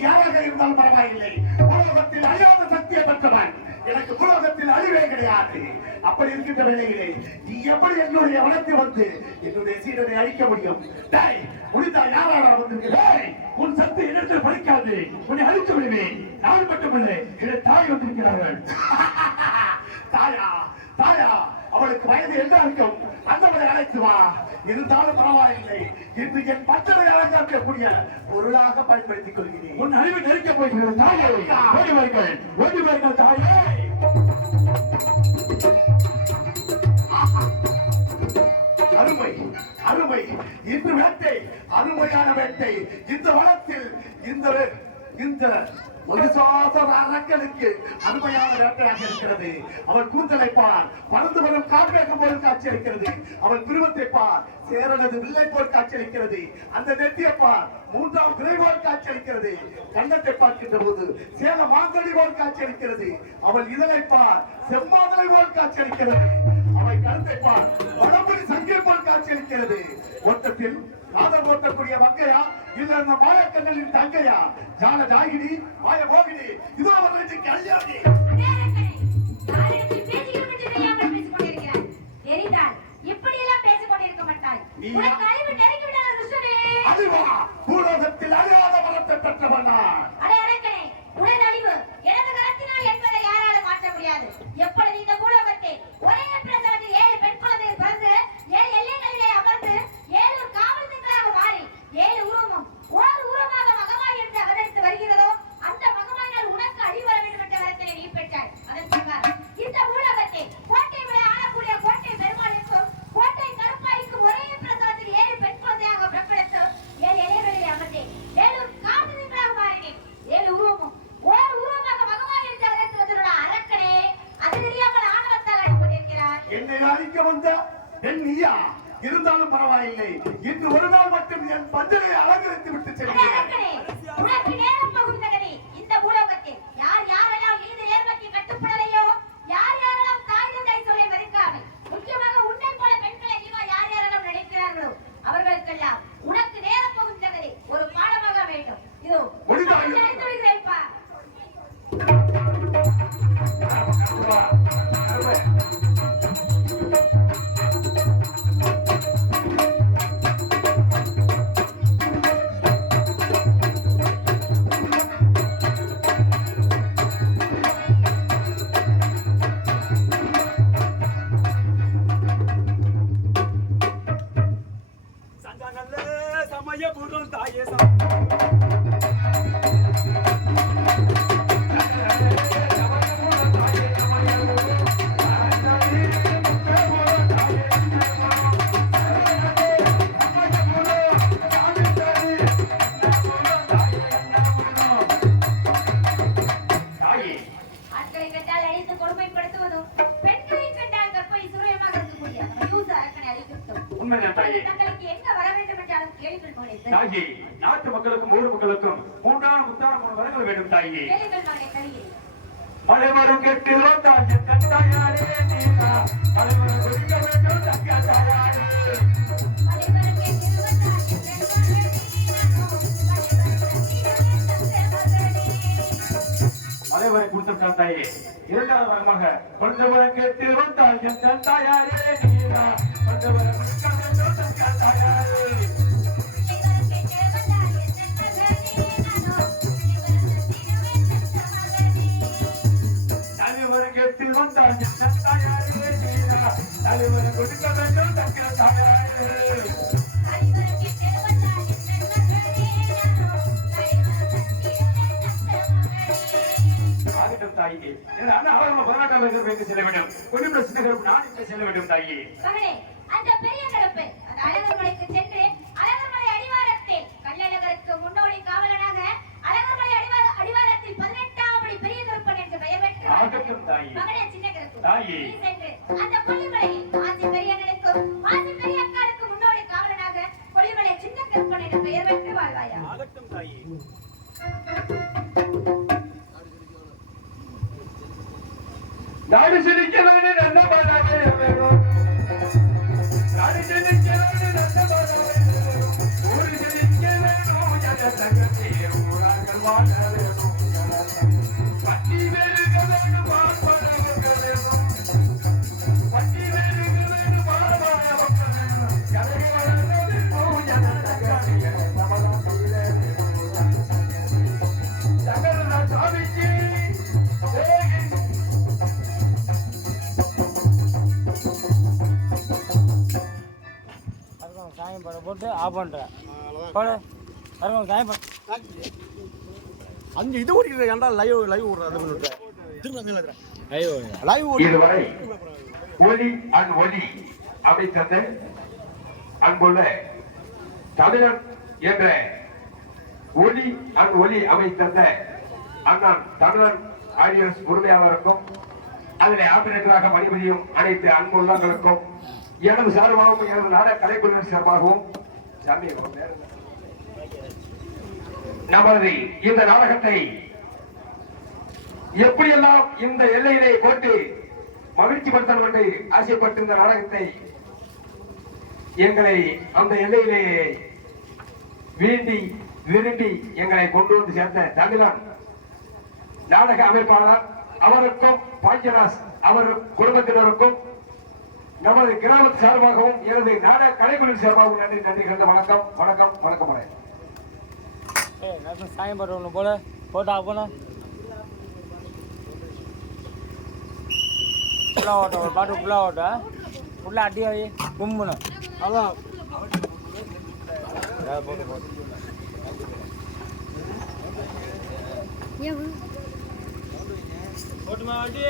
யாராக இருந்தாலும் பரவாயில்லை. உலகத்தில் அழியாத சக்தியை பெற்றவன். எனக்கு உலகத்தில் அழிவே கிடையாது. அப்படி இருக்கின்ற வேலையிலே நீ எப்படி என்னுடைய வனத்தில் வந்து என்னுடைய சீடனை அழிக்க முடியும்? டாய் முடிந்தா யாரால வந்திருக்கிறேன் உன் சத்து இடத்தில் படிக்காது உன்னை அழித்து விடுவேன். நான் மட்டுமில்லை என் தாய் வந்திருக்கிறார்கள். தாயா தாயா அவளுக்கு வயது என்ன இருக்கும் அந்தவளை அழைத்து வா. இருந்தாலும் பரவாயில்லை. இன்று என் பச்சனை அலங்கரிக்கக்கூடிய பொருளாக பயன்படுத்திக் கொள்கிறேன். உன் அறிவு நெருக்கப் போகிறது தாயே. ஓடி வருங்கள் ஓடி வருங்கள் தாயே. அருமை அருமை. இன்று வேட்டை அருமையான வேட்டை. இந்த வனத்தில் இந்த இந்த மகிசாசர் அரக்கனுக்கு அருமையான வேட்டையாக இருக்கிறது. அவன் கூந்தலை பார். பறந்து வரும் கார்மேகம் போல் காட்சி அளிக்கிறது அவன் துருவத்தை பார். சேரனது வில்லை போல் காட்சி அளிக்கிறது அந்த நெத்தியை பார். மூன்றாம் கிளை போல் காட்சி அளிக்கிறது கண்ணத்தை பார்க்கின்ற போது சேல மாங்கடி போல் காட்சி அளிக்கிறது அவள் இதழை பார். செம்மாதலை போல் காட்சி அளிக்கிறது அவை கருத்தை பார். வடமொழி சங்கை போல் காட்சி அளிக்கிறது ஓட்டத்தில் ஓட்டக்கூடிய வங்கையா இல்ல அந்த மாயக்கண்ணனின் தங்கையா? ஜான ஜாகினி மாய மோகினி இதோ அவர்களுக்கு கல்யாணி. அடேரக்கனே, யாரிடத்தில் பேசுகிறோம் என்று தெரியாமல் என் நீயா இருந்தாலும் பரவாயில்லை. இன்று ஒரு நாள் மட்டும் என் பஞ்சனை அலங்கரித்து விட்டு செல்கிறேன். தாயே நாட்டு மக்களுக்கும் ஊர் மக்களுக்கும் மூன்றாம் முத்தான மூணு வரங்கள் வேண்டும் தாயே. மழை வரும் கெட்டிலோ தாயே நீதா வரும் வேண்டும். தாயாரே மலைவரக்கே இரண்டாவது வரமாக நீனானோ, மலைவரக்கே திருவந்தாய் செல்வனே. தலைவர் கேட்டு வந்தால் தாயாரே நீரா. தலைவர் கொடுக்க வேண்டும் தங்க தாயாரே தாயே. அண்ணா அவர்கள் செல்ல வேண்டும். நான் செல்ல வேண்டும் அந்த பெரிய சென்று அழகர் மலை அடிவாரத்தில் கள்ளழகருக்கு முன்னோடி காவலனாக அடிவாரத்தில் பதினெட்டாம் படி பெரிய கருப்பன் என்று பெயர் பெற்று ஆகட்டும் தாயே. மகனே சின்ன கருப்பு தாயே. நீ சென்று அந்த ஆசி ஆசி பெரிய அக்காளுக்கு முன்னோடி காவலனாக கொல்லிமலை சின்ன கருப்பன் என்று பெயர் பெற்று வாழ்வாயா. ஆகட்டும் தாயே. ಗಾಡಿ ಸಿಡಿಕ್ಕೆಲ್ಲವೇ ನನ್ನ ಬಾಧಾವೆ ಇರಬೇಕು வாழ ஆஃப் பண்ணுறேன் பண்ண அஞ்சு இது ஓடிக்கிட்டு ஏன்டா லைவ் லைவ் விடுறேன் ஐயோ லைவ் இதுவரை ஒலி அண்ட் ஒலி அமைத்தது அன்புள்ள தமிழன் என்ற ஒலி அண்ட் ஒலி அமைத்தந்த அண்ணன் தமிழன் ஆடியன்ஸ் உரிமையாளருக்கும் அதனை ஆப்பினர்களாக பணிபுரியும் அனைத்து அன்புள்ளங்களுக்கும் எனது சார்பாகவும் எனது நாட கலைக்குழுவின் சார்பாகவும் நமது இந்த நாடகத்தை எப்படியெல்லாம் இந்த எல்லையிலே போட்டு மகிழ்ச்சி படுத்தணும் என்று ஆசைப்பட்டு இந்த நாடகத்தை எங்களை அந்த எல்லையிலே வீண்டி விரும்பி எங்களை கொண்டு வந்து சேர்ந்த தமிழன் நாடக அமைப்பாளர் அவருக்கும் பாக்கியராஜ் அவர் குடும்பத்தினருக்கும் நமது கிராமத்து சார்பாகவும் எனது நாடக கலைக்குழு சார்பாகவும் நன்றி நன்றி கலந்த வணக்கம் வணக்கம் வணக்கம் வணக்கம் சாயம் ஒன்று போல போட்டா போன. ஃபுல்லாக ஓட்ட ஒரு பாட்டு ஃபுல்லாக ஓட்ட. ஃபுல்லாக அடி ஆகி கும்பணும் அதான் போட்டு போட்டு போட்டுமா வண்டி